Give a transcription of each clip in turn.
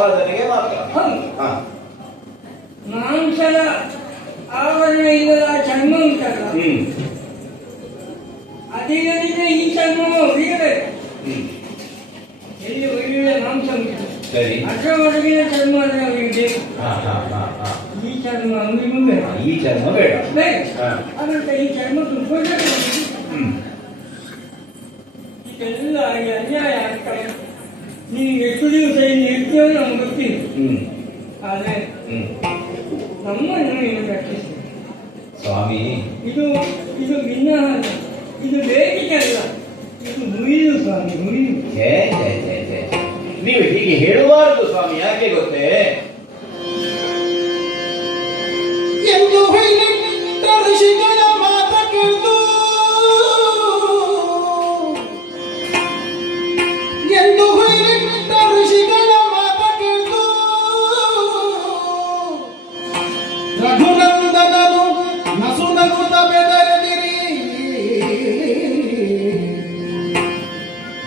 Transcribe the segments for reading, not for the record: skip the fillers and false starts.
ಸಾಧನೆಗೆ ಮಾತ್ರ. ಮಾಂಸದ ಆವರಣ ಇಲ್ಲದ ಚರ್ಮ ಉಂಟಲ್ಲ, ಅದಿಲ್ಲದಿದ್ರೆ ಈ ಚರ್ಮವು ಹೊಡೆಯಬೇಕು. ಎಲ್ಲಿ ಒಳ್ಳೆ ಮಾಂಸ ಉಂಟು, ಅದರ ಹೊರಗಿನ ಚರ್ಮ ಆದರೆ ಅವರಿಗೆ ಬೇಕು. ಈ ಚರ್ಮ ಅವರಿಗೂ ಬೇಡ, ಈ ಚರ್ಮ ಬೇಡ ಬೇಡ. ಅದಕ್ಕೆ ಈ ಚರ್ಮ ತುಂಬಿಕೊಳ್ಳಬೇಕು. ಇದೆಲ್ಲ ಅನ್ಯಾಯ ಆಗ್ತದೆ. ನೀವು ಎಷ್ಟು ದಿವಸ ಇಲ್ಲಿ ಇರ್ತೀವೋ ನಮ್ಗೆ ಗೊತ್ತಿಲ್ಲ. ಆದರೆ ನಮ್ಮನ್ನು ನೀವು ರಕ್ಷಿಸಿ ಸ್ವಾಮಿ. ಇದು ಇದು ಭಿನ್ನ, ಇದು ಬೇಡಿಕೆ ಅಲ್ಲ, ಇದು ಮುರಿದು ಸ್ವಾಮಿ, ಮುರಿದು. ನೀವು ಹೀಗೆ ಹೇಳಬಾರದು ಸ್ವಾಮಿ. ಯಾಕೆ ಗೊತ್ತೇ? ಎಂದು ಋಷಿಗಳ ಮಾತ ಕೇಳ್ದು, ಎಂದು ಋಷಿಗಳ ಮಾತ ಕೇಳ್ದು, ರಘುನಂದನನು ನಸುನಗುತ್ತ ಬೆದರಿದಿರಿ,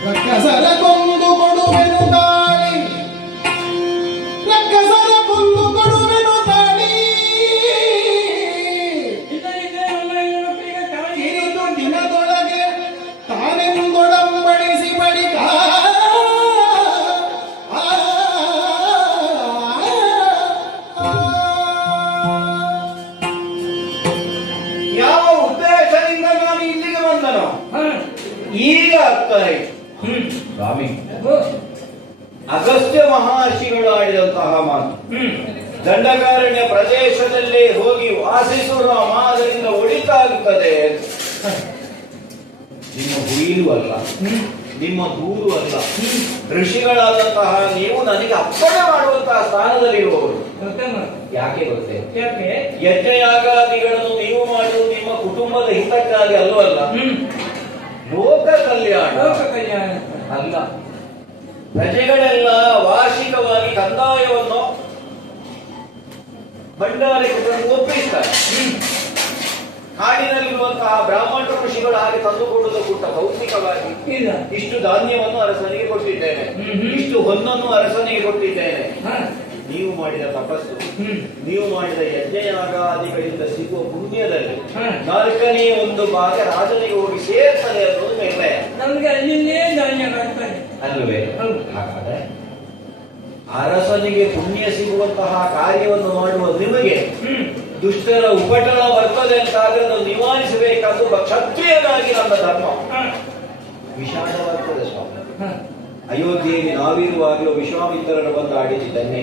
ರಕ್ಕಸರ ಕೊಂದು ಕೊಡುವೆನು ತಾಳಿ, ರಕ್ಕಸರ ಕೊಂದು ಕೊಡುವೆನು ತಾಳಿ, ಕಿರಿದು ದಿನದೊಳಗೆ ತಾನೆಂದೊಡಂಬಡಿಸಿ ಬಳಿಕ ಯಾವ ಉದ್ದೇಶದಿಂದ ನಾನು ಇಲ್ಲಿಗೆ ಬಂದನೋ ಈಗ ಆಗ್ತಾರೆ ಸ್ವಾಮಿ. ಅಗಸ್ತ್ಯ ಮಹರ್ಷಿಗಳು ಆಡಿದಂತಹ ಮಾತು, ದಂಡಕಾರಣ್ಯ ಪ್ರದೇಶದಲ್ಲೇ ಹೋಗಿ ವಾಸಿಸುವ ಮಾದರಿಂದ ಒಳಿತಾಗುತ್ತದೆ. ನಿಮ್ಮ ಹುಯಿಲು ಅಲ್ಲ, ನಿಮ್ಮ ದೂರು ಅಲ್ಲ, ಋಷಿಗಳಾದಂತಹ ನೀವು ನನಗೆ ಅಪ್ಪಣೆ ಮಾಡುವಂತಹ ಸ್ಥಾನದಲ್ಲಿರುವವರು. ಯಾಕೆ ಗೊತ್ತೇ? ಯಜ್ಞಯಾಗಾದಿಗಳನ್ನು ನೀವು ಮಾಡುವುದು ನಿಮ್ಮ ಕುಟುಂಬದ ಹಿತಕ್ಕಾಗಿ ಅಲ್ಲವಲ್ಲ, ಲೋಕ ಕಲ್ಯಾಣ ಅಲ್ಲ. ಪ್ರಜೆಗಳೆಲ್ಲ ವಾರ್ಷಿಕವಾಗಿ ಕಂದಾಯವನ್ನು ಭಂಡಾರಕ್ಕೆ ಒಪ್ಪಿಸ್ತಾರೆ. ಕಾಡಿನಲ್ಲಿರುವಂತಹ ಬ್ರಾಹ್ಮಣ ಋಷಿಗಳು ಹಾಗೆ ತಂದುಕೊಡುವುದು ಕೂಟ ಭೌತಿಕವಾಗಿ ಇಷ್ಟು ಧಾನ್ಯವನ್ನು ಅರಸನಿಗೆ ಕೊಟ್ಟಿದ್ದೇನೆ, ಇಷ್ಟು ಹೊನ್ನನ್ನು ಅರಸನಿಗೆ ಕೊಟ್ಟಿದ್ದೇನೆ. ನೀವು ಮಾಡಿದ ತಪಸ್ಸು, ನೀವು ಮಾಡಿದ ಯಜ್ಞಯಾಗಾದಿಗಳಿಂದ ಸಿಗುವ ಪುಣ್ಯದಲ್ಲಿ 4ನೇ 1 ಭಾಗ ರಾಜನಿಗೆ ಹೋಗಿ ಸೇರ್ತದೆ ಅನ್ನೋದು ನಿರ್ಣಯ. ನಮಗೆ ಅಲ್ಲಿಂದೇ ಧಾನ್ಯ ಬರ್ತದೆ ಅಲ್ಲವೇ? ಹಾಗಾದ್ರೆ ಅರಸನಿಗೆ ಪುಣ್ಯ ಸಿಗುವಂತಹ ಕಾರ್ಯವನ್ನು ಮಾಡುವ ನಿಮಗೆ ದುಷ್ಟರ ಉಪಟಳ ಬರ್ತದೆ ಅಂತಾದ್ರೆ ಅದನ್ನು ನಿವಾರಿಸಬೇಕಾದ್ದು ಕ್ಷತ್ರಿಯನಾಗಿ ನನ್ನ ಧರ್ಮ. ವಿಷಾದವಾಗ್ತದೆ ಸ್ವಾಮಿ. ಅಯೋಧ್ಯೆಯಲ್ಲಿ ನಾವಿರುವಾಗಲೂ ವಿಶ್ವಾಮಿತ್ರರು ಬಂದು ಆಡಿಸಿದ್ದನ್ನೇ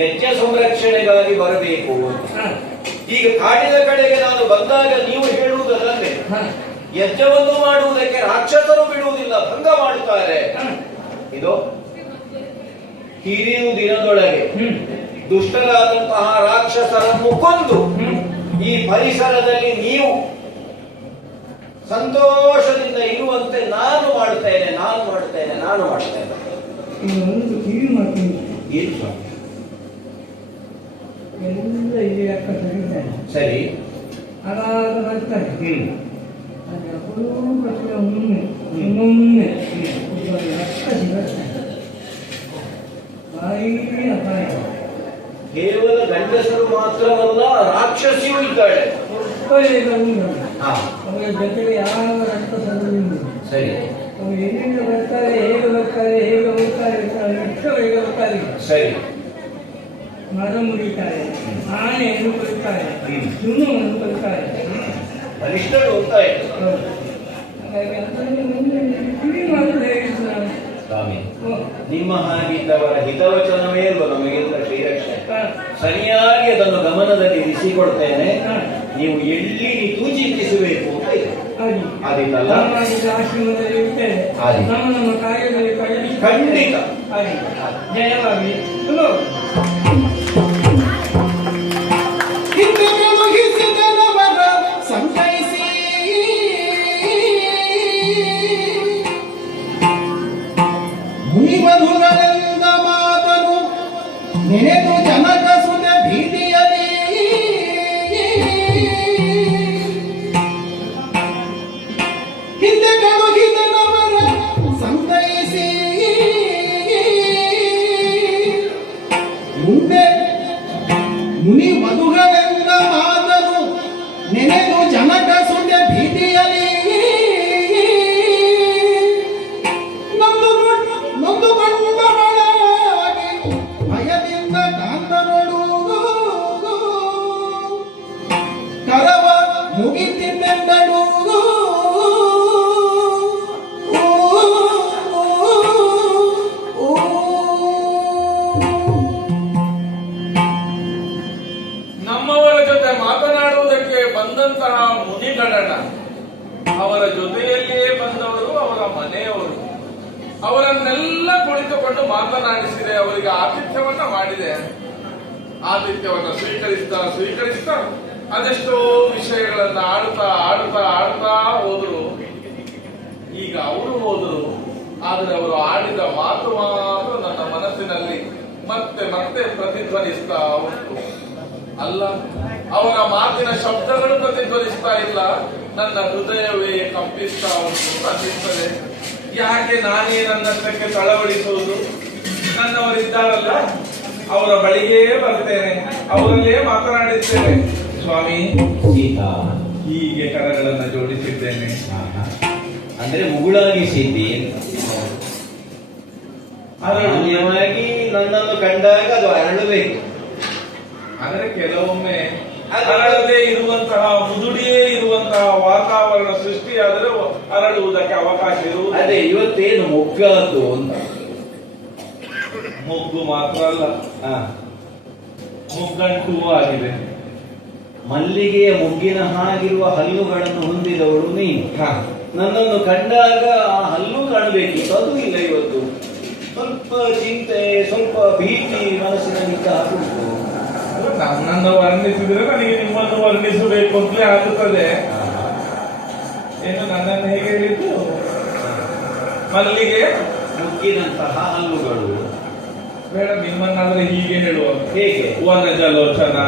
ಯಜ್ಞ ಸಂರಕ್ಷಣೆಗಾಗಿ ಬರಬೇಕು. ಈಗ ಕಾಡಿನ ಕಡೆಗೆ ನಾನು ಬಂದಾಗ ನೀವು ಹೇಳುವುದಲ್ಲೇ ಯಜ್ಞವನ್ನು ಮಾಡುವುದಕ್ಕೆ ರಾಕ್ಷಸರು ಬಿಡುವುದಿಲ್ಲ, ಭಂಗ ಮಾಡುತ್ತಾರೆ. ಇದು ಕಿರಿಯು ದಿನದೊಳಗೆ ದುಷ್ಟರಾದಂತಹ ರಾಕ್ಷಸರನ್ನು ಕೊಂದು ಈ ಪರಿಸರದಲ್ಲಿ ನೀವು ಸಂತೋಷದಿಂದ ಇರುವಂತೆ ನಾನು ಮಾಡುತ್ತೇನೆ. ಒಂದು ಕಿವಿ ಮಾಡ್ತೀನಿ. ಏನು ಸ್ವಾಮಿ? ಎಲ್ಲ ಇಲ್ಲಿ ಅಕ್ಕ ಸರಿತಾರೆ, ಸರಿ ಅದಾಗ ಬರ್ತಾರೆ. ಅದು ಅಪರೂಪಕ್ಕೆ ಒಮ್ಮೊಮ್ಮೆ ಅಕ್ಕ ಸಿಗತ್ತೆ. ಭಾರೀ ಅಪಾಯ. ಕೇವಲ ಗಂಡಸರು ಮಾತ್ರವಲ್ಲ, ರಾಕ್ಷಸಿಯೂ ಇದ್ದಾಳೆ. ಅವರ ಜೊತೆಗೆ ಯಾವ ರಕ್ತ ಸರಿಲ್ಲ. ಸರಿ, ಅವರು ಎಲ್ಲಿಂದ ಬರ್ತಾರೆ, ಹೇಗೆ ಬರ್ತಾರೆ, ಹೇಗೆ ಹೋಗ್ತಾರೆ, ಹೇಗೆ ಬರ್ತಾರೆ. ಸರಿ, ಮರ ಮುರಿತಾರೆ, ಆನೆಯನ್ನು ಕೊಡ್ತಾರೆ, ಜುಮ್ಮವನ್ನು ಕೊಡ್ತಾರೆ. ಬಲಿಷ್ಠರು ಹೋಗ್ತಾ ಇತ್ತು. ಹಾಗಾಗಿ ಅದನ್ನು ಕಿವಿ ಮಾಡಲು ಹೇಳಿದ್ದಾರೆ ಸ್ವಾಮಿ. ನಿಮ್ಮ ಹಾಗಿದ್ದವರ ಹಿತವಚನವೇ ಅಲ್ವ ನಮಗೆಲ್ಲ ಶ್ರೀರಕ್ಷೆ. ಸರಿಯಾಗಿ ಅದನ್ನು ಗಮನದಲ್ಲಿ ಇರಿಸಿಕೊಡ್ತೇನೆ. ನೀವು ಎಲ್ಲಿ ಸೂಚಿಸಬೇಕು ಅಂತ ಇದೆ. ಆದಿತ್ತಲ್ಲ, ಆಶ್ರಮದಲ್ಲಿ ಇರ್ತೇನೆ. ನಮ್ಮ ಕಾರ್ಯದಲ್ಲಿ ಖಂಡಿತ ಜಯವಾಗಿ ಸಂತೈಸಿ ಮುನಿಮಧುರನೆಂದ ಮಾತನು ನೆನೆದು ಜನಕ ಸುತ ಭೀತಿಯಲ್ಲಿ ಹಿಂದೆ ಕಳುಹಿದನವರ ಸಂತೈಸಿ ಮುಂದೆ ಮುನಿ ಮಧುಗಳೆಂದ ಮಾತನು ನೆನೆದು ಜನಕ ಸುದೆ ಭೀತಿಯಲಿ ನೊಂದುಕೊಂಡ ಬಳವಾಗಿ ಭಯದಿಂದ ಕಾಂತನೊಡು ಕರವ ಮುಗಿತಿದ್ದೆಂದಳು ನಮ್ಮವರ ಜೊತೆ ಮಾತನಾಡುವುದಕ್ಕೆ ಬಂದಂತಹ ಮುನಿಗಣನ ಅವರ ಜೊತೆಯಲ್ಲಿಯೇ ಬಂದವರು ಅವರ ಮನೆಯವರು ಅವರನ್ನೆಲ್ಲ ಕುಳಿತುಕೊಂಡು ಮಾತನಾಡಿಸಿದೆ, ಅವರಿಗೆ ಆತಿಥ್ಯವನ್ನ ಮಾಡಿದೆ. ಆತಿಥ್ಯವನ್ನ ಸ್ವೀಕರಿಸ್ತಾ ಅದೆಷ್ಟೋ ವಿಷಯಗಳನ್ನ ಆಡುತ್ತಾ ಹೋದರು. ಈಗ ಅವರು ಹೋದರು, ಆದರೆ ಅವರು ಆಡಿದ ಮಾತು ಮಾತ್ರ ನನ್ನ ಮನಸ್ಸಿನಲ್ಲಿ ಮತ್ತೆ ಮತ್ತೆ ಪ್ರತಿಧ್ವನಿಸ್ತಾ ಉಂಟು. ಅಲ್ಲ, ಅವರ ಮಾತಿನ ಶಬ್ದಗಳು ಪ್ರತಿಧ್ವನಿಸ್ತಾ ಇಲ್ಲ, ನನ್ನ ಹೃದಯವೇ ಕಂಪಿಸ್ತಾ ಉಂಟು ಅನ್ನಿಸ್ತದೆ. ಯಾಕೆ ನಾನೇ ನನ್ನಷ್ಟಕ್ಕೆ ತಳವಡಿಸುವುದು? ನನ್ನವರಿದ್ದಾರಲ್ಲ, ಅವರ ಬಳಿಗೇ ಬರ್ತೇನೆ, ಅವರಲ್ಲೇ ಮಾತನಾಡಿದ್ದೇನೆ. ಸ್ವಾಮಿ, ಹೀಗೆ ಕರಗಳನ್ನ ಜೋಡಿಸಿದ್ದೇನೆ. ಅಂದ್ರೆ ಮುಗುಳಾಗಿಸಿದ್ದಿ. ಸಾಮಾನ್ಯವಾಗಿ ನನ್ನನ್ನು ಕಂಡಾಗ ಅದು ಅರಳಬೇಕು. ಆದರೆ ಕೆಲವೊಮ್ಮೆ ಅರಳದೇ ಇರುವಂತಹ, ಮುದುಡಿಯೇ ಇರುವಂತಹ ವಾತಾವರಣ ಸೃಷ್ಟಿಯಾದರೆ ಅರಳುವುದಕ್ಕೆ ಅವಕಾಶ ಇರುವುದು. ಅದೇ ಇವತ್ತೇನು ಮೊಗ್ಗಾದ್ದು ಅಂತ. ಮೊಗ್ಗು ಮಾತ್ರ ಅಲ್ಲ, ಮೊಗ್ಗಂಟೂ ಆಗಿದೆ. ಮಲ್ಲಿಗೆಯ ಮೊಗ್ಗಿನ ಹಾಗಿರುವ ಹಲ್ಲುಗಳನ್ನು ಹೊಂದಿದವಳು ನೀನು. ನನ್ನನ್ನು ಕಂಡಾಗ ಆ ಹಲ್ಲು ಕಾಣಬೇಕಿತ್ತು, ಅದು ಇಲ್ಲ ಇವತ್ತು. ಸ್ವಲ್ಪ ಚಿಂತೆ, ಸ್ವಲ್ಪ ಭೀತಿ ಮನಸ್ಸಿನಲ್ಲಿ ಹಾಕುಂಟು. ನನ್ನನ್ನು ವರ್ಣಿಸಿದ್ರೆ ನನಗೆ ನಿಮ್ಮನ್ನು ವರ್ಣಿಸಬೇಕು ಅಂತಲೇ ಆಗುತ್ತದೆ. ಏನು ನನ್ನನ್ನು ಹೇಗೆ ಹೇಳಿದ್ದು? ಮಲ್ಲಿಗೆ ಮುಗ್ಗಿನಂತಹ ಹಲ್ಲುಗಳು. ಬೇಡ, ನಿಮ್ಮನ್ನಾದ್ರೆ ಹೀಗೆ ಹೇಳುವ. ಹೇಗೆ? ವನಜಲೋಚನ.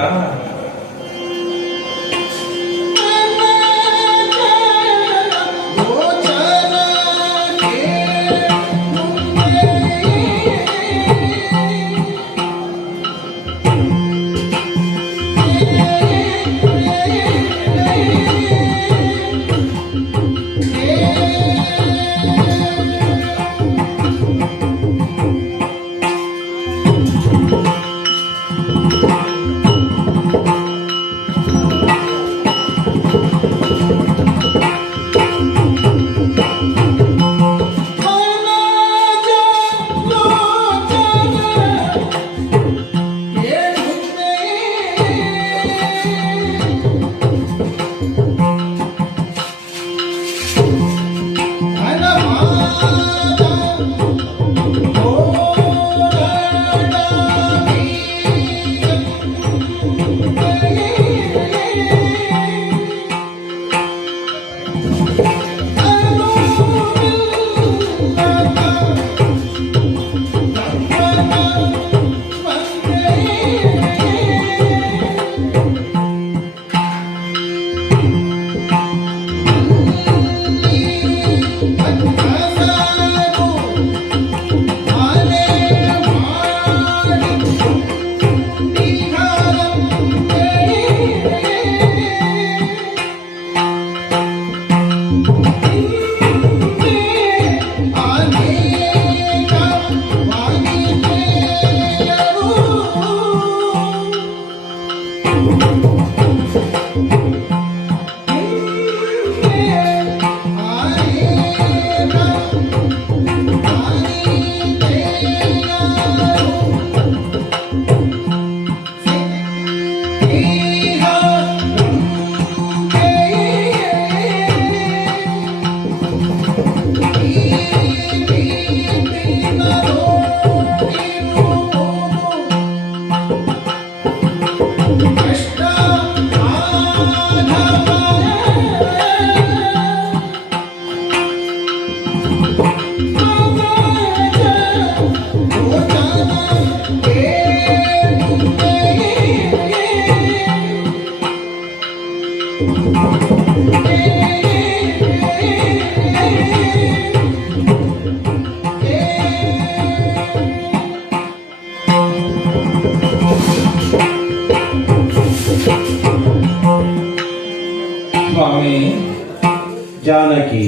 ಜಾನಕಿ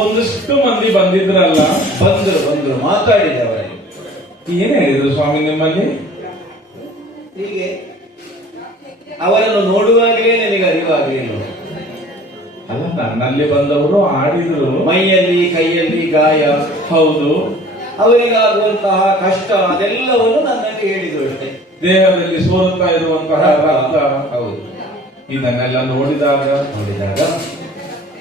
ಒಂದಷ್ಟು ಮಂದಿ ಬಂದಿದ್ರಲ್ಲ, ಬಂದ್ರು ಮಾತಾಡಿದೆ ಅವರಲ್ಲಿ. ಏನ್ ಹೇಳಿದ್ರು ಸ್ವಾಮಿ ನಿಮ್ಮಲ್ಲಿ? ಹೀಗೆ ಅವರನ್ನು ನೋಡುವಾಗಲೇ ನನಗೆ ಅರಿವಾಗಲಿಲ್ಲ. ಅಲ್ಲ, ನನ್ನಲ್ಲಿ ಬಂದವರು ಆಡಿದ್ರು. ಮೈಯಲ್ಲಿ ಕೈಯಲ್ಲಿ ಗಾಯ, ಹೌದು. ಅವರಿಗಾಗುವಂತಹ ಕಷ್ಟ ಅದೆಲ್ಲವನ್ನು ನನ್ನಲ್ಲಿ ಹೇಳಿದ್ರು ಅಷ್ಟೇ. ದೇಹದಲ್ಲಿ ಸೋರುತ್ತಾ ಇರುವಂತಹ ರಕ್ತ. ಹೌದು. ಇದನ್ನೆಲ್ಲ ನೋಡಿದಾಗ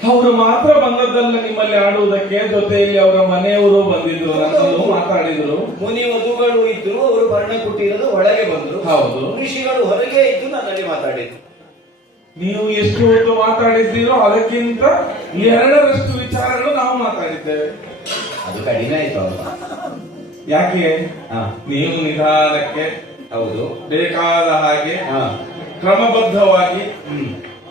ಅವರು ಮಾತ್ರ ಬಂದದ್ದಲ್ಲ ನಿಮ್ಮಲ್ಲಿ ಆಡುವುದಕ್ಕೆ, ಜೊತೆಯಲ್ಲಿ ಅವರ ಮನೆಯವರು ಬಂದಿದ್ರು, ನನ್ನಲ್ಲೂ ಮಾತಾಡಿದ್ರು. ಮುನಿ ವಧುಗಳು ಇದ್ರು, ಅವರು ಪರ್ಣಕುಟೀರದ ಒಳಗೆ ಬಂದ್ರು. ಹೌದು. ಋಷಿಗಳು ಹೊರಗೆ ಇದ್ದು ನನ್ನಲ್ಲಿ ಮಾತಾಡಿದ್ರು. ನೀವು ಎಷ್ಟು ಹೊತ್ತು ಮಾತಾಡಿದ್ದೀರೋ ಅದಕ್ಕಿಂತ 2ರಷ್ಟು ವಿಚಾರಗಳು ನಾವು ಮಾತಾಡಿದ್ದೇವೆ. ಅದು ಕಡಿಮೆ ಆಯ್ತು ಅಲ್ವಾ? ಯಾಕೆ? ಹಾ. ನೀವು ನಿಧಾನಕ್ಕೆ, ಹೌದು, ಬೇಕಾದ ಹಾಗೆ ಹಾ, ಕ್ರಮಬದ್ಧವಾಗಿ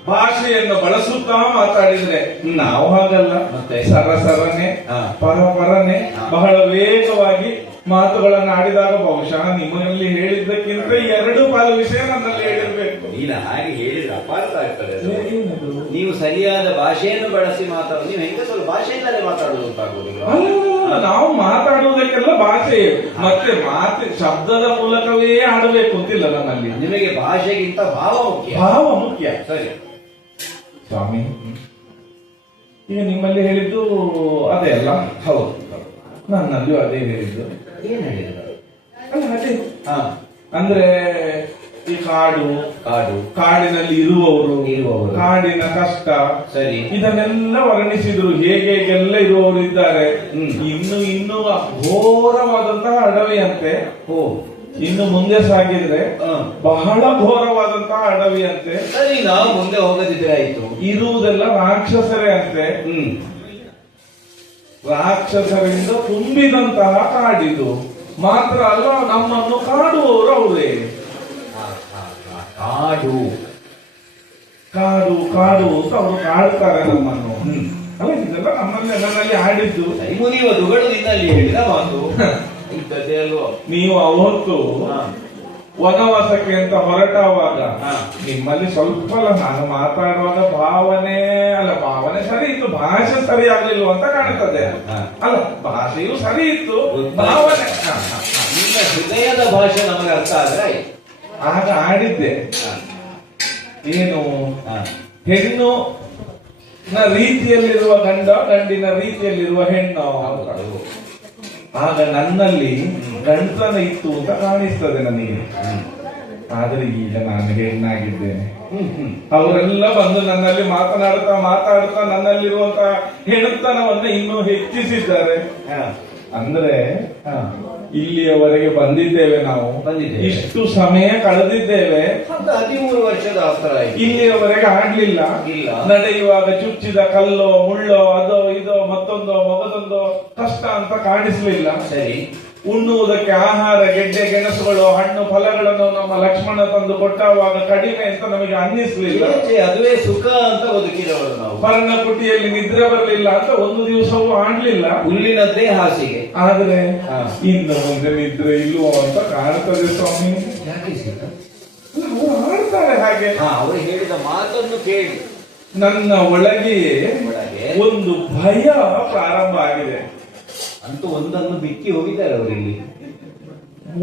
ಭಾಷೆಯನ್ನು ಬಳಸುತ್ತಾ ಮಾತಾಡಿದ್ರೆ, ನಾವು ಹಾಗಲ್ಲ. ಮತ್ತೆ? ಸರಸರನೆ, ಹಾ. ಪರಪರನೆ, ಹಾ. ಬಹಳ ವೇಗವಾಗಿ ಮಾತುಗಳನ್ನು ಆಡಿದಾಗ ಬಹುಶಃ ನಿಮ್ಮಲ್ಲಿ ಹೇಳಿದ್ದಕ್ಕಿಂತ 2 ಪಾಲು ವಿಷಯ ನನ್ನಲ್ಲಿ ಹೇಳಿರ್ಬೇಕು. ನೀನು ಹಾಗೆ ಹೇಳಿದ್ರೆ ಅಪಾರ್ಥ ಆಗ್ತದೆ ಅದು. ಏನದು? ನೀವು ಸರಿಯಾದ ಭಾಷೆಯನ್ನು ಬಳಸಿ ಮಾತಾಡೋದು. ನೀವು ಹೆಂಗಸರು ಭಾಷೆಯಿಂದಲೇ ಮಾತಾಡೋದು ಅಂತಾಗುವುದಿಲ್ಲ. ಅಲ್ಲ, ನಾವು ಮಾತಾಡುವುದಕ್ಕೆಲ್ಲ ಭಾಷೆ, ಮತ್ತೆ ಶಬ್ದದ ಮೂಲಕವೇ ಆಡಬೇಕು ಅಂತಿಲ್ಲ ನನ್ನಲ್ಲಿ. ನಿಮಗೆ ಭಾಷೆಗಿಂತ ಭಾವ ಮುಖ್ಯ. ಭಾವ ಮುಖ್ಯ. ಸರಿ ಸ್ವಾಮಿ, ಈಗ ನಿಮ್ಮಲ್ಲಿ ಹೇಳಿದ್ದು ಅದೇ ಅಲ್ಲ? ಹೌದು. ನನ್ನಲ್ಲಿಯೂ ಅದೇ ಹೇಳಿದ್ದು. ಏನ್ ಹೇಳಿದ್ರು? ಅಲ್ಲ, ಅದೇ. ಹಾ, ಅಂದ್ರೆ ಈ ಕಾಡು, ಕಾಡಿನಲ್ಲಿ ಇರುವವರು, ಕಾಡಿನ ಕಷ್ಟ, ಸರಿ, ಇದನ್ನೆಲ್ಲ ವರ್ಣಿಸಿದ್ರು. ಹೇಗೆಲ್ಲ ಇರುವವರು ಇದ್ದಾರೆ. ಇನ್ನು ಘೋರವಾದಂತಹ ಅಡವಿಯಂತೆ. ಇನ್ನು ಮುಂದೆ ಸಾಗಿದ್ರೆ ಬಹಳ ಘೋರವಾದಂತಹ ಅಡವಿಯಂತೆ. ಸರಿ, ನಾವು ಮುಂದೆ ಹೋಗದಿದ್ರೆ ಆಯ್ತು. ಇರುವುದೆಲ್ಲ ರಾಕ್ಷಸರೇ ಅಂತೆ. ರಾಕ್ಷಸರಿಂದ ತುಂಬಿದಂತಹ ಕಾಡಿದು. ಮಾತ್ರ ಅಲ್ಲ, ನಮ್ಮನ್ನು ಕಾಡುವವರು ಅವರೇ. ಕಾಡು ಕಾಡು ಕಾಡು ಅಂತ ಅವರು ಕಾಡ್ತಾರೆ ನಮ್ಮನ್ನು. ಅಲ್ಲ, ಇದೆಲ್ಲ ನನ್ನಲ್ಲಿ ಆಡಿದ್ದು. ಮುನಿ ವಧುಗಳು ನಿನ್ನಲ್ಲಿ ಹೇಳಿದ ಮಾತು ಇಂಥದ್ದೇ ಅಲ್ವೋ? ನೀವು ಅವತ್ತು ವನವಾಸಕ್ಕೆ ಅಂತ ಹೊರಟಾವಾಗ ನಿಮ್ಮಲ್ಲಿ ಸ್ವಲ್ಪ ನಾನು ಮಾತಾಡುವಾಗ ಭಾವನೆ ಸರಿ ಇತ್ತು, ಭಾಷೆ ಸರಿ ಆಗ್ಲಿಲ್ವ ಅಂತ ಕಾಣುತ್ತದೆ. ಅಲ್ಲ, ಭಾಷೆಯು ಸರಿ ಇತ್ತು, ಭಾವನೆ. ನಿಮ್ಮ ಹೃದಯದ ಭಾಷೆ ನಮಗೆ ಅರ್ಥ ಆದ್ರೆ ಆಗ ಆಡಿದ್ದೆ. ಏನು? ಹೆಣ್ಣು ರೀತಿಯಲ್ಲಿರುವ ಗಂಡ, ಗಂಡಿನ ರೀತಿಯಲ್ಲಿರುವ ಹೆಣ್ಣು. ಆಗ ನನ್ನಲ್ಲಿ ಗಂಟನ ಇತ್ತು ಅಂತ ಕಾಣಿಸ್ತದೆ ನನಗೆ. ಆದ್ರೆ ಈಗ ನಾನು ಹೆಣ್ಣಾಗಿದ್ದೇನೆ. ಅವರೆಲ್ಲ ಬಂದು ನನ್ನಲ್ಲಿ ಮಾತಾಡ್ತಾ ನನ್ನಲ್ಲಿರುವಂತಹ ಹೆಣ್ಣುತನವನ್ನು ಇನ್ನೂ ಹೆಚ್ಚಿಸಿದ್ದಾರೆ. ಅಂದ್ರೆ ಇಲ್ಲಿಯವರೆಗೆ ಬಂದಿದ್ದೇವೆ ನಾವು, ಇಷ್ಟು ಸಮಯ ಕಳೆದಿದ್ದೇವೆ. 13 ವರ್ಷದ ಹತ್ರ ಇಲ್ಲಿಯವರೆಗೆ ಆಡ್ಲಿಲ್ಲ. ನಡೆಯುವಾಗ ಚುಚ್ಚಿದ ಕಲ್ಲೋ ಮುಳ್ಳೋ ಅದೋ ಇದೋ ಮತ್ತೊಂದೋ ಮಗದೊಂದೋ ಕಷ್ಟ ಅಂತ ಕಾಣಿಸ್ಲಿಲ್ಲ. ಸರಿ, ಉಣ್ಣುವುದಕ್ಕೆ ಆಹಾರ, ಗೆಡ್ಡೆ ಗೆಣಸುಗಳು, ಹಣ್ಣು ಫಲಗಳನ್ನು ನಮ್ಮ ಲಕ್ಷ್ಮಣ ತಂದು ಕೊಟ್ಟಾಗ ಕಡಿಮೆ ಅಂತ ನಮಗೆ ಅನ್ನಿಸ್ಲಿಲ್ಲ. ಅದುವೇ ಸುಖ ಅಂತ ಬದುಕಿದವರು ನಾವು. ಪರ್ಣಕುಟಿಯಲ್ಲಿ ನಿದ್ರೆ ಬರಲಿಲ್ಲ ಅಂತ ಒಂದು ದಿವಸವೂ ಆಡ್ಲಿಲ್ಲ. ಹುಲ್ಲಿನದ್ದೇ ಹಾಸಿಗೆ. ಆದ್ರೆ ಇನ್ನು ಮುಂದೆ ನಿದ್ರೆ ಇಲ್ವೋ ಅಂತ ಕಾಣ್ತದೆ ಸ್ವಾಮಿ. ಅವರು ಆಡ್ತಾರೆ ಹಾಗೆ. ಅವರು ಹೇಳಿದ ಮಾತನ್ನು ಕೇಳಿ ನನ್ನ ಒಳಗೆ ಒಂದು ಭಯ ಪ್ರಾರಂಭ ಆಗಿದೆ. ಅಂತೂ ಒಂದನ್ನು ಬಿತ್ತಿ ಹೋಗಿದ್ದಾರೆ ಅವರಲ್ಲಿ.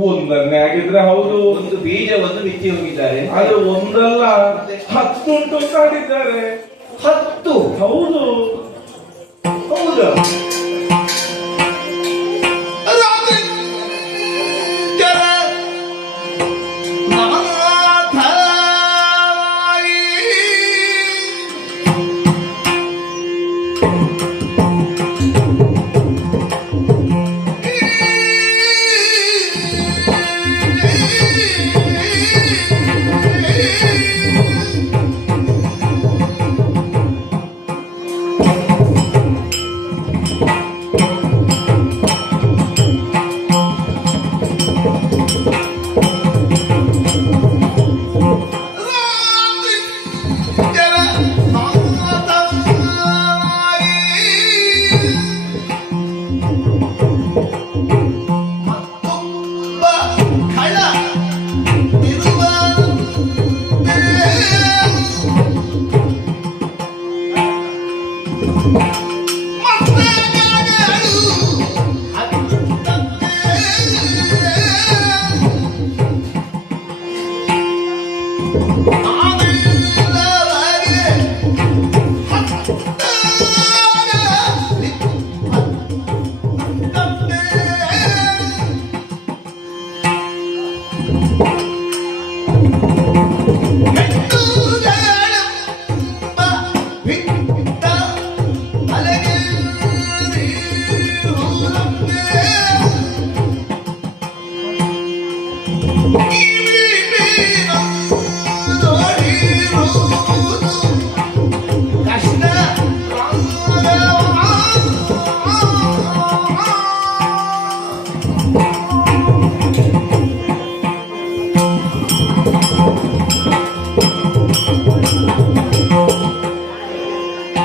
ಒಂದನ್ನೇ ಆಗಿದ್ರೆ ಹೌದು, ಒಂದು ಬೀಜವನ್ನು ಬಿತ್ತಿ ಹೋಗಿದ್ದಾರೆ. ಅದು ಒಂದಲ್ಲ 10 ಉಂಟು ಕಾಡಿದ್ದಾರೆ. 10? ಹೌದು ಹೌದು.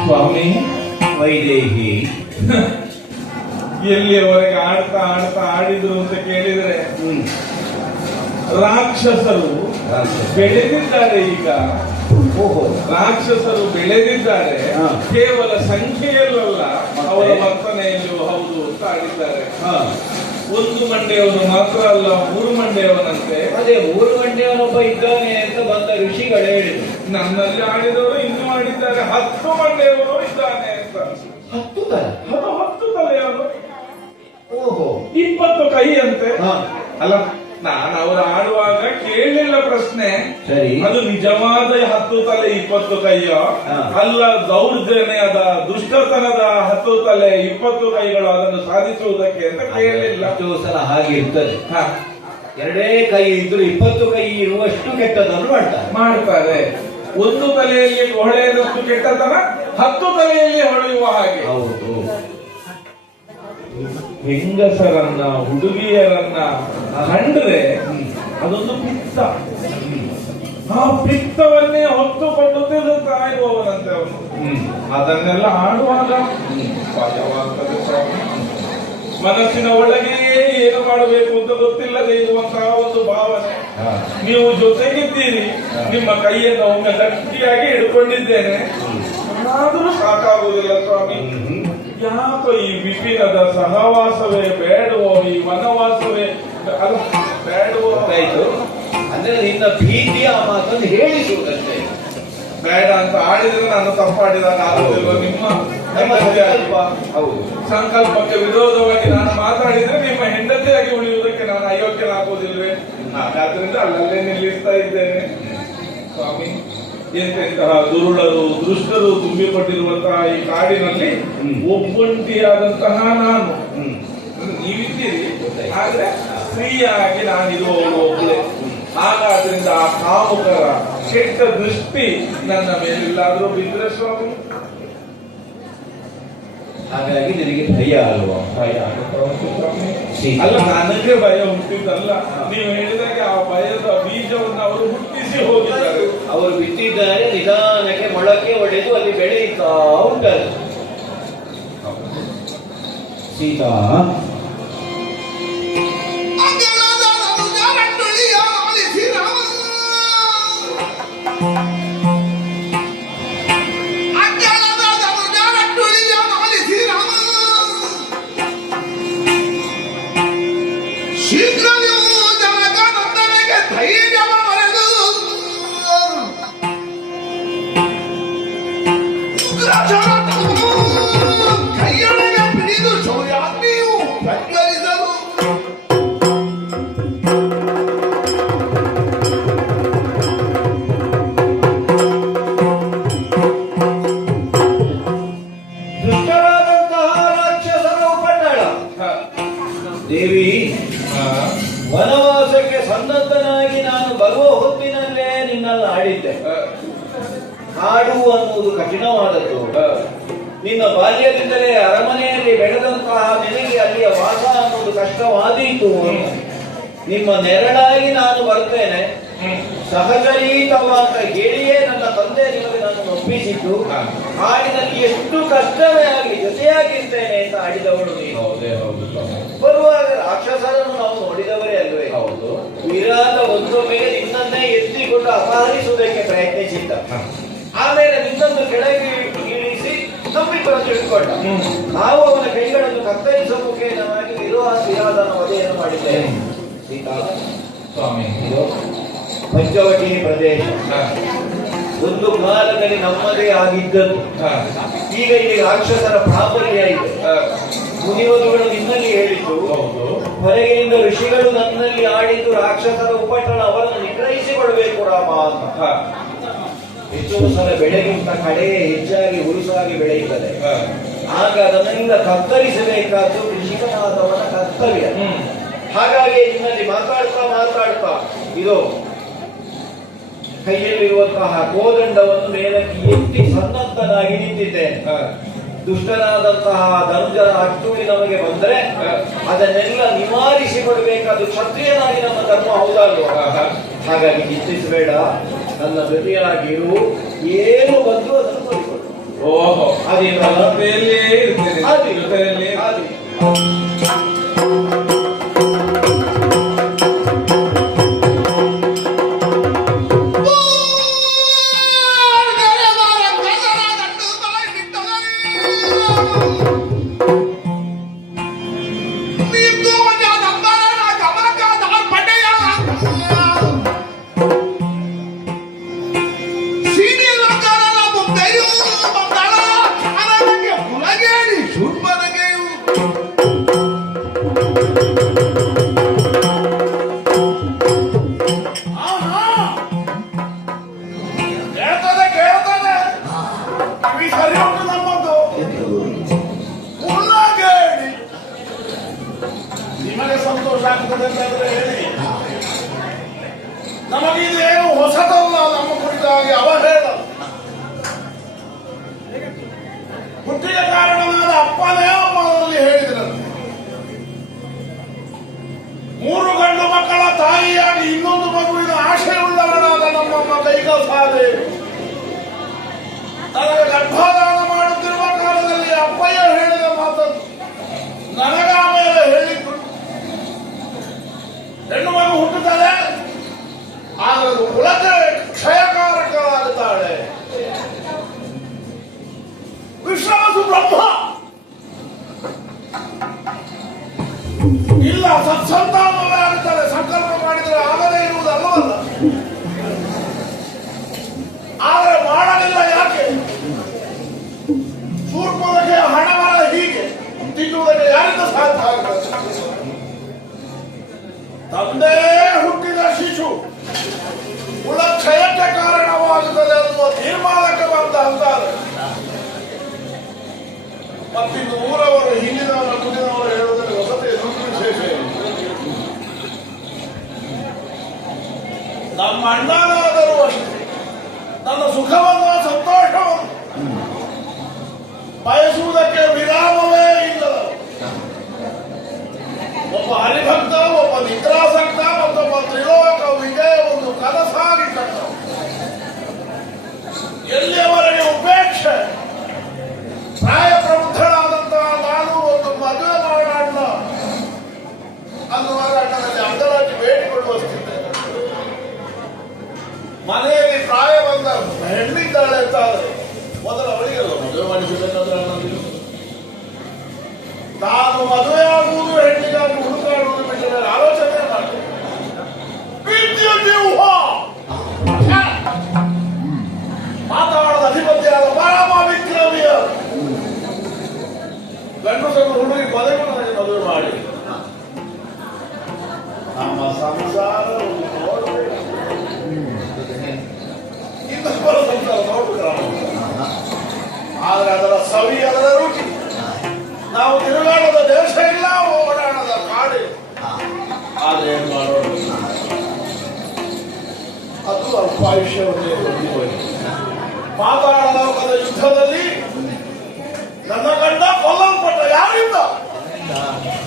ಸ್ವಾಮಿ, ವೈದೇಹಿ ಎಲ್ಲಿಯವರೆಗೆ ಆಡ್ತಾ ಆಡ್ತಾ ಆಡಿದ್ರು ಅಂತ ಕೇಳಿದ್ರೆ ರಾಕ್ಷಸರು ಬೆಳೆದಿದ್ದಾರೆ. ಈಗ ಓಹೋ, ರಾಕ್ಷಸರು ಬೆಳೆದಿದ್ದಾರೆ. ಹಾ. ಕೇವಲ ಸಂಖ್ಯೆಯಲ್ಲಲ್ಲ, ಅವರ ವರ್ತನೆಯಲ್ಲೂ ಹೌದು ಅಂತ ಆಡಿದ್ದಾರೆ. ಒಂದು ಮಂಡೆಯವನು ಮಾತ್ರ ಅಲ್ಲ, 3 ಮಂಡೆಯವನಂತೆ. ಅದೇ 3 ಗಂಟೆಯವನೊಬ್ಬ ಇದ್ದಾನೆ ಅಂತ ಬಂದ ಋಷಿಗಳೇ ಹೇಳಿದ್ರು. ನನ್ನಲ್ಲಿ ಆಡಿದವರು ಇನ್ನೂ ಆಡಿದ್ದಾರೆ. 10 ಮಂಡೆಯವರು ಇದ್ದಾನೆ ಅಂತ. 10 ತಲೆ? ಅದು 10 ತಲೆಯವನು, ಓಹೋ, 20 ಕೈ ಅಂತೆ. ಹಾ. ಅಲ್ಲ, ನಾನು ಅವರು ಆಡುವಾಗ ಕೇಳಲಿಲ್ಲ ಪ್ರಶ್ನೆ. ಸರಿ. ಅದು ನಿಜವಾದ 10 ತಲೆ 20 ಕೈಯೋ ಹಾ. ಅಲ್ಲ ದೌರ್ಜನ್ಯದ ದುಷ್ಟತನದ 10 ತಲೆ 20 ಕೈಗಳು ಅದನ್ನು ಸಾಧಿಸುವುದಕ್ಕೆ ಅಂತ ಕೇಳಲಿಲ್ಲ. ಎಷ್ಟೋ ಸಲ ಹಾಗೆ ಇರ್ತದೆ. ಹಾ, 2 ಕೈ ಇದ್ರು 20 ಕೈ ಇರುವಷ್ಟು ಕೆಟ್ಟದನ್ನು ಮಾಡ್ತಾರೆ. ಮಾಡ್ತಾರೆ. ಒಂದು ತಲೆಯಲ್ಲಿ ಹೊಳೆಯದಷ್ಟು ಕೆಟ್ಟತನ 10 ತಲೆಯಲ್ಲಿ ಹೊಳೆಯುವ ಹಾಗೆ. ಹೌದು. ಹೆಂಗಸರನ್ನ ಹುಡುಗಿಯರನ್ನ ಕಂಡ್ರೆ ಅದೊಂದು ಪಿತ್ತ. ಆ ಪಿತ್ತವನ್ನೇ ಹೊತ್ತುಕೊಂಡು ತಿರುಗುತ್ತಾ ಇರುವವನಂತೆ ಅವನು. ಅದನ್ನೆಲ್ಲ ಆಡುವಾಗ ಭಯವಾಗ್ತದೆ ಸ್ವಾಮಿ. ಮನಸ್ಸಿನ ಒಳಗೆಯೇ ಏನು ಮಾಡಬೇಕು ಅಂತ ಗೊತ್ತಿಲ್ಲದೆ ಇರುವಂತಹ ಒಂದು ಭಾವನೆ. ನೀವು ಜೊತೆಗಿದ್ದೀರಿ, ನಿಮ್ಮ ಕೈಯನ್ನು ಒಮ್ಮೆ ಗಟ್ಟಿಯಾಗಿ ಹಿಡ್ಕೊಂಡಿದ್ದೇನೆ, ಆದರೂ ಸಾಕಾಗುವುದಿಲ್ಲ ಸ್ವಾಮಿ. ಯಾಕೋ ಈ ವಿಪಿನದ ಸಹವಾಸವೇ ಬೇಡವೋ, ಈ ವನವಾಸವೇ ಅದು ಬೇಡವೋ ಆಯ್ತು. ಅಂದ್ರೆ ನಿನ್ನ ಭೀತಿಯ ಮಾತನ್ನು ಹೇಳಿಸುವುದಷ್ಟೇ. ಬೇಡ ಅಂತ ಆಡಿದ್ರೆ ನಾನು ತಪ್ಪಾಡಿದಾಗ ಆಗುದಿಲ್ವ? ನಿಮ್ಮ ಸಂಕಲ್ಪ. ಹೌದು. ಸಂಕಲ್ಪಕ್ಕೆ ವಿರೋಧವಾಗಿ ನಾನು ಮಾತಾಡಿದ್ರೆ ನಿಮ್ಮ ಹೆಂಡತಿಯಾಗಿ ಉಳಿಯುವುದಕ್ಕೆ ನಾನು ಅಯೋಗ್ಯನಾಗುವುದಿಲ್ವೇ? ಹಾಗಾದ್ರಿಂದ ಅಲ್ಲಲ್ಲೇ ನಿಲ್ಲಿಸ್ತಾ ಇದ್ದೇನೆ ಸ್ವಾಮಿ. ಎಂತೆಂತಹ ದುರುಳರು ದುಷ್ಟರು ತುಂಬಿಕೊಂಡಿರುವಂತಹ ಈ ಕಾಡಿನಲ್ಲಿ ಒಬ್ಬಂಟಿಯಾದಂತಹ ನಾನು, ನೀವಿದ್ದೀರಿ, ಆದ್ರೆ ಸ್ತ್ರೀಯಾಗಿ ನಾನಿರುವವರು ಒಬ್ಬಳೆ. ಹಾಗಾದ್ರಿಂದ ಆ ಕಾಮುಕರ ಕೆಟ್ಟ ದೃಷ್ಟಿ ನನ್ನ ಮೇಲೆಲ್ಲಾದ್ರೂ ಬಿದ್ದರೆ ಸ್ವಾಮಿ, ಹಾಗಾಗಿ ನಿನಗೆ ಭಯ ಅಲ್ವಾ? ಭಯ ಅಲ್ಲ, ನನಗೆ ಭಯ ಹುಟ್ಟಿದ್ದಲ್ಲ. ನೀವು ಹೇಳಿದಾಗೆ ಆ ಭಯದ ಬೀಜವನ್ನು ಅವರು ಹುಟ್ಟಿಸಿ ಹೋಗಿದ್ದಾರೆ. ಅವರು ಬಿತ್ತಿದ್ದಾರೆ, ನಿಧಾನಕ್ಕೆ ಮೊಳಕೆ ಒಡೆದು ಅಲ್ಲಿ ಬೆಳೆಯುತ್ತಾ ಉಂಟದು. ಸೀತಾ, ಕೈಯೊಳಗೆ ಬಿಡಿದು ಶೌರ್ಯಾಗ್ನಿಯು ಪ್ರಜ್ವಲಿಸಲು ದುಷ್ಟರಾದಂತಹ ರಾಕ್ಷಸರ ಉಪಟಳ. ದೇವಿ, ವನವಾಸಕ್ಕೆ ಸನ್ನದ್ಧನಾಗಿ ನಾನು ಬರುವ ಹೊತ್ತಿನಲ್ಲೇ ನಿನ್ನಲ್ಲಿ ಆಡಿದ್ದೆ. ಹಾಡು ಅನ್ನುವುದು ಕಠಿಣವಾದದ್ದು. ನಿನ್ನ ಬಾಲ್ಯದಿಂದಲೇ ಅರಮನೆಯಲ್ಲಿ ಬೆಳೆದಂತಹ ನಿನಗೆ ಅಲ್ಲಿಯ ವಾಸ ಅನ್ನುವುದು ಕಷ್ಟವಾದೀತು. ನಿಮ್ಮ ನೆರಳಾಗಿ ನಾನು ಬರ್ತೇನೆ, ಸಹಜರೀತವ ಅಂತ ಹೇಳಿಯೇ ನನ್ನ ತಂದೆ ನಿಮಗೆ ನಾನು ಒಪ್ಪಿಸಿದ್ದು. ಹಾಡಿನಲ್ಲಿ ಎಷ್ಟು ಕಷ್ಟವೇ ಆಗಲಿ ಜೊತೆಯಾಗಿರ್ತೇನೆ ಅಂತ ಆಡಿದವಳು ನೀನು. ಹೌದೇ ಹೌದು. ಬರುವಾಗ ರಾಕ್ಷಸರನ್ನು ನಾವು ನೋಡಿದವರೇ ಅಲ್ವೇ? ಹೌದು. ವಿರಾಟ ಒಂದೊಮ್ಮೆಗೆ ನಿನ್ನನ್ನೇ ಎತ್ತಿಕೊಂಡು ಅಪಹರಿಸುವುದಕ್ಕೆ ಪ್ರಯತ್ನಿಸಿದ್ದ. ಆಮೇಲೆ ನಿನ್ನನ್ನು ಕೆಳಗೆ ಇಳಿಸಿ ನಮ್ಮಿಬ್ಬರ ತಿಳ್ಕೊಂಡ. ನಾವು ಅವನ ಕೈಗಳನ್ನು ಕತ್ತರಿಸುವ ಮುಖೇನವಾಗಿ ವಿರಾಧನ ವಧೆಯನ್ನು ಮಾಡಿದ್ದೇವೆ. ಸೀತಾ ಸ್ವಾಮಿ, ಇದು ಪಂಚವಟಿ ಪ್ರದೇಶ. ಒಂದು ಕಾಲದಲ್ಲಿ ನಮ್ಮದೇ ಆಗಿದ್ದದ್ದು. ಈಗ ಇಲ್ಲಿ ರಾಕ್ಷಸರ ಪ್ರಾಬಲ್ಯ ಇದೆ. ಮುನಿವಧುಗಳು ನಿನ್ನಲ್ಲಿ ಹೇಳಿದ್ದು, ಹೌದು. ಹೊರಗಿನಿಂದ ಋಷಿಗಳು ನನ್ನಲ್ಲಿ ಆಡಿದ್ದು ರಾಕ್ಷಸರ ಉಪಟಳ ಅವರನ್ನು ನಿಗ್ರಹಿಸಿಕೊಳ್ಳ ಮಾಡಿಸಿಕೊಳ್ಬೇಕು ರಾಮ ಅಂತ. ಹ, ಎಷ್ಟೋ ಸಲ ಬೆಳೆಗಿಂತ ಕಡೆ ಹೆಚ್ಚಾಗಿ ಹುರುಸಾಗಿ ಬೆಳೆಯುತ್ತದೆ. ಹ. ಆಗ ಅದನ್ನೆಲ್ಲ ಕತ್ತರಿಸಬೇಕಾದ್ದು ಕೃಷಿಕನಾದವನ ಕರ್ತವ್ಯ. ಹಾಗಾಗಿ ನಿನ್ನಲ್ಲಿ ಮಾತಾಡ್ತಾ ಇದು ಕೈಯಲ್ಲಿರುವಂತಹ ಕೋದಂಡವನ್ನು ಮೇಲಕ್ಕೆ ಎತ್ತಿ ಸನ್ನದ್ಧನಾಗಿ ನಿಂತಿದ್ದೇನೆ. ಹ. ದುಷ್ಟನಾದಂತಹ ಧನುಜರ ಅಟ್ಟುಳಿ ನಮಗೆ ಬಂದರೆ ಅದನ್ನೆಲ್ಲ ನಿವಾರಿಸಿಕೊಡ್ಬೇಕಾದ್ದು ಕ್ಷತ್ರಿಯನಾಗಿ ನಮ್ಮ ಧರ್ಮ ಹೌದಲ್ವ? ಹಾಗಾಗಿ ಚಿಂತಿಸಬೇಡ, ನನ್ನ ಜೊತೆಯಾಗಿರು, ಏನು ಬಂದು ಅದನ್ನು ನೋಡಿಕೊಳ್ಳು. ಓಹೋ, ಅದೇನು ಜೊತೆಯಲ್ಲೇ ಇರ್ತೇನೆ, ಅದು ಜೊತೆಯಲ್ಲೇ. ಅದು ನಿಮಗೆ ಸಂತೋಷ ಆಗ್ತದೆ ಅಂತಂದ್ರೆ ಹೇಳಿ. ನಮಗಿದೇನು ಹೊಸತಲ್ಲ ನಮ್ಮ ಕುರಿತಾಗಿ ಅವಹೇಳ. ಹುಟ್ಟಿಗೆ ಕಾರಣನಾದ ಅಪ್ಪನೇ ಅಮ್ಮನಲ್ಲಿ ಹೇಳಿದ್ರಂತೆ, 3 ಗಂಡು ಮಕ್ಕಳ ತಾಯಿಯಾಗಿ ಇನ್ನೊಂದು ಮಗುವಿನ ಆಶೆಯುಳ್ಳವನಾದ ನಮ್ಮಮ್ಮ ಕೈಕಲ್ಸಾದೆ ನನಗೆ ಗರ್ಭಧಾನ ಮಾಡುತ್ತಿರುವ ಕಾಲದಲ್ಲಿ ಅಪ್ಪಯ್ಯ ಹೇಳಿದ ಮಾತನ್ನು ನನಗ ಆಮೇಲೆ ಹೇಳಿದ್ರು. ಹೆಣ್ಣು ಮಗು ಹುಟ್ಟುತ್ತದೆ, ಆದರೆ ಕುಲಕ್ಕೆ ಕ್ಷಯಕಾರಕವಾಗುತ್ತಾಳೆ. ವಿಶ್ವಾಸು ಬ್ರಹ್ಮ ಇಲ್ಲ, ಸತ್ಸಂತಾನವೇ ಆಗುತ್ತಾರೆ. ಸಂಕಲ್ಪ ಮಾಡಿದರೆ ಆಗದೇ ಇರುವುದಲ್ಲವಲ್ಲ. ಆದರೆ ಮಾಡಲಿಲ್ಲ, ಯಾಕೆ? ಸೂರ್ಪದಕ್ಕೆ ಹಣವರ ಹೀಗೆ ತಿನ್ನುವುದಕ್ಕೆ ಯಾರಿಂದ ಸಾಧ್ಯ ಆಗ್ತದೆ? ತಂದೆ ಹುಟ್ಟಿದ ಶಿಶು ಕುಲಕ್ಷಯಕ್ಕೆ ಕಾರಣವಾಗುತ್ತದೆ ಅನ್ನುವ ತೀರ್ಮಾನಕ್ಕೆ ಬಂದ ಅಂತಾರೆ. ಮತ್ತಿನ್ನು ಊರವರು, ಹಿಂದಿನವರ ಮುಂದಿನವರು ಹೇಳುವುದರಲ್ಲಿ ಹೊಸತೆ ವಿಶೇಷ ಏನು? ನಮ್ಮ ಅಣ್ಣನಾದರೂ ಅಷ್ಟೇ ನನ್ನ ಸುಖವನ್ನು ಸಂತೋಷವನ್ನು ಬಯಸುವುದಕ್ಕೆ ವಿರಾಮವೇ ಇಲ್ಲದ ಒಬ್ಬ ಹರಿಭಕ್ತ, ಒಬ್ಬ ನಿದ್ರಾಸಕ್ತ, ಮತ್ತೊಬ್ಬ ತ್ರಿಲೋಕ ವಿಜಯ ಒಂದು ಕನಸಾಗಿ ಕಂಡ. ಎಲ್ಲಿಯವರೆಗೆ ಉಪೇಕ್ಷೆ, ಪ್ರಾಯ ಪ್ರಬುದ್ಧಳಾದಂತಹ ನಾನು ಒಂದು ಮದುವೆ ಮಾಡೋಣ ಅನ್ನುವಾಗ ಅಣ್ಣನಲ್ಲಿ ಅಂಗಲಾಗಿ ಬೇಡಿಕೊಳ್ಳುವ ಸ್ಥಿತಿ. ಮನೆಯಲ್ಲಿ ಪ್ರಾಯ ಬಂದ ಹೆಣ್ಣಿದ್ದಾಳೆ ಅಂತಾದ್ರೆ ಮೊದಲು ಅವಳಿಗೆಲ್ಲ ಮದುವೆ ಮಾಡಿಸಬೇಕಾದ್ರೆ ತಾನು ಮದುವೆಯಾಗುವುದು ಹೆಣ್ಣಿಗಾಗಿ ಹುಡುಕಾಡುವುದು ಬಿಟ್ಟರೆ ಆಲೋಚನೆ ಮಾಡಿ ಮಾತಾಡದ ಅಧಿಪತಿಯಾದ ಪರಮ ವಿಕ್ರಮಿಯ ಗಂಡಸನ್ನು ಹುಡುಗಿ ಕೊನೆಗೂ ನನಗೆ ಮದುವೆ ಮಾಡಿ ನಮ್ಮ ಸಂಸಾರ ನೋಡಬೇಕು, ಇನ್ನೊಬ್ಬರ ಸಂಸಾರ ನೋಡಬೇಕು. ಆದರೆ ಅದರ ಸವಿ, ಅದರ ರುಚಿ, ನಾವು ತಿರುಗಾಡದ ದೇಶ ಇಲ್ಲ, ಓಡಾಡದ ಕಾಡಿಲ್ಲ. ಆದ್ರೆ ಏನ್ ಮಾಡೋಣ, ಅದು ಅಲ್ಪಾಯುಷ್ಯವನ್ನೇ ಹೊಂದಿದೆ. ಮಾತಾಡಲಾಗದ ಯುದ್ಧದಲ್ಲಿ ನನ್ನ ಗಂಡ ಕೊಲ್ಲಲ್ಪಟ್ಟ. ಯಾರಿಂದ?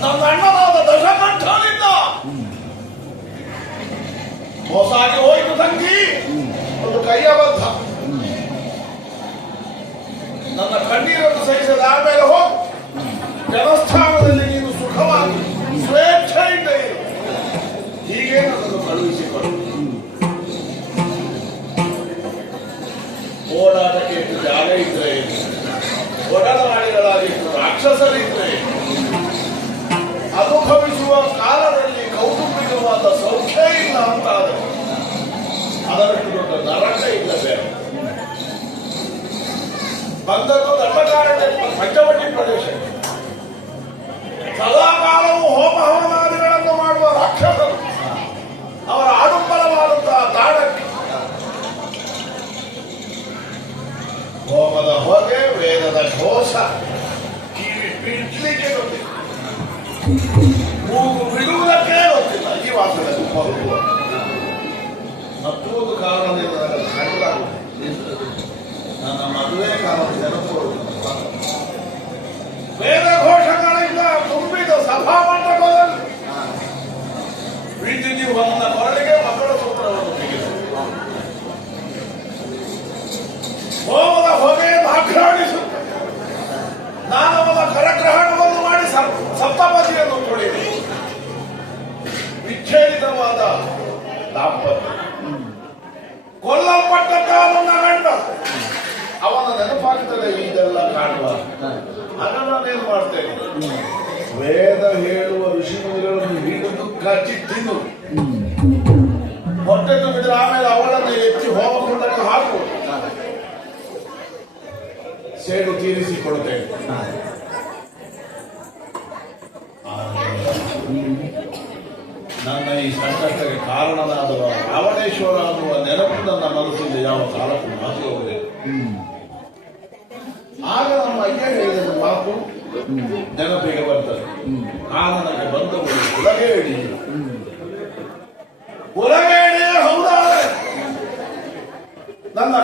ನನ್ನ ಅಣ್ಣನಾದ ದಶಕಂಠನಿಂದ. ಮೋಸಾಗಿ ಹೋಯಿತು ತಂಗಿ, ಒಂದು ಕೈಯ ಬದ್ಧ. ನನ್ನ ಕಣ್ಣೀರನ್ನು ಸಹಿಸದ ಆಮೇಲೆ ಹೋಗು, ಜನಸ್ಥಾನದಲ್ಲಿ ನೀನು ಸುಖವಾಗಿ ಸ್ವೇಚ್ಛೆಯಿಂದ ಇರು. ಹೀಗೆ ನನ್ನನ್ನು ಕಳುಹಿಸಿಕೊಂಡು ಓಡಾಟಕ್ಕೆ ಎಷ್ಟು ಜಾಗ ಇದ್ರೆ, ಒಡನಾಡಿಗಳಾಗಿತ್ತು ರಾಕ್ಷಸರಿದ್ರೆ, ಅನುಭವಿಸುವ ಕಾಲದಲ್ಲಿ ಕೌಟುಂಬಿಕವಾದ ಸೌಖ್ಯ ಇಲ್ಲ ಅಂತಾದರೆ ಅದರಷ್ಟು ದೊಡ್ಡ ನರಕ ಇಲ್ಲದೆ ಬಂದದ್ದು ದಂಡಕಾರಣ್ಯ ಪಂಚವಟಿ ಪ್ರದೇಶ. ಸದಾಕಾಲವು ಹೋಮ ಹವನಾದಿಗಳನ್ನು ಮಾಡುವ ರಾಕ್ಷಸರು ಅವರ ಆಡಂಬರವಾದಂತಹ ತಾಡಕ್ಕೆ ನೆನಪಾಗುವ ಮತ್ತೊಂದು ಕಾರಣದಿಂದ ನನಗೆ ಕಂಡಾಗುವುದು ನನ್ನ ಮದುವೆ ಕಾಲದ ನೆನಪು ವೇದ ಘೋಷಗಳಿಂದ ತುಂಬಿದ ಸಭಾಮಂಡಪದಲ್ಲಿ ವಿದ್ಯುತ್ ಬಂದ ಕೊರಳಿಗೆ ಮಕ್ಕಳ ಸೂತ್ರವನ್ನು ತೆಗೆದು ಹೋಮದ ಹೊಗೆ ದಾಖಲಾಡಿಸುತ್ತೆ ನಾನವನ ಕರಗ್ರಹಣವನ್ನು ಮಾಡಿ ಸಪ್ತಪದಿಯನ್ನು ತೊಳೆದು ವಿಚ್ಛೇದಿತವಾದ ದಾಂಪತ್ಯ ಕೊಲ್ಲಲ್ಪಟ್ಟ ಕಾಲನ್ನ ಗಂಡ ಅವನ ನೆನಪಾಗ್ತದೆ ಇದೆಲ್ಲ ಕಾಣುವ ಆಗ ನಾನೇನು ಮಾಡ್ತೇನೆ ವೇದ ಹೇಳುವ ಋಷಿಮುನಿಗಳನ್ನು ಹಿಡಿದು ಕಚ್ಚಿ ತಿನ್ನು ಹೊಟ್ಟೆ ತುಂಬಿದ್ರೆ ಆಮೇಲೆ ಅವಳನ್ನು ಎತ್ತಿ ಹೋಮಕುಂಡಕ್ಕೆ ಹಾಕು ಸೇಡು ತೀರಿಸಿಕೊಡುತ್ತೇನೆ. ನನ್ನ ಈ ಸಂಕಟಕ್ಕೆ ಕಾರಣನಾದವ ರಾವಣೇಶ್ವರ ಅನ್ನುವ ನೆನಪು ನನ್ನ ಮನಸ್ಸಿಂದ ಯಾವ ಕಾಲಕ್ಕೂ ಮಾತುವುದೇ. ಆಗ ನಮ್ಮ ಅಯ್ಯ ಹೇಳಿದ ಮಾತು ನೆನಪಿಗೆ ಬರ್ತದೆ. ಆ ನನಗೆ ಬಂದವರು ಕುಲಗೇಡಿ ಹೌದಾರೆ ನನ್ನ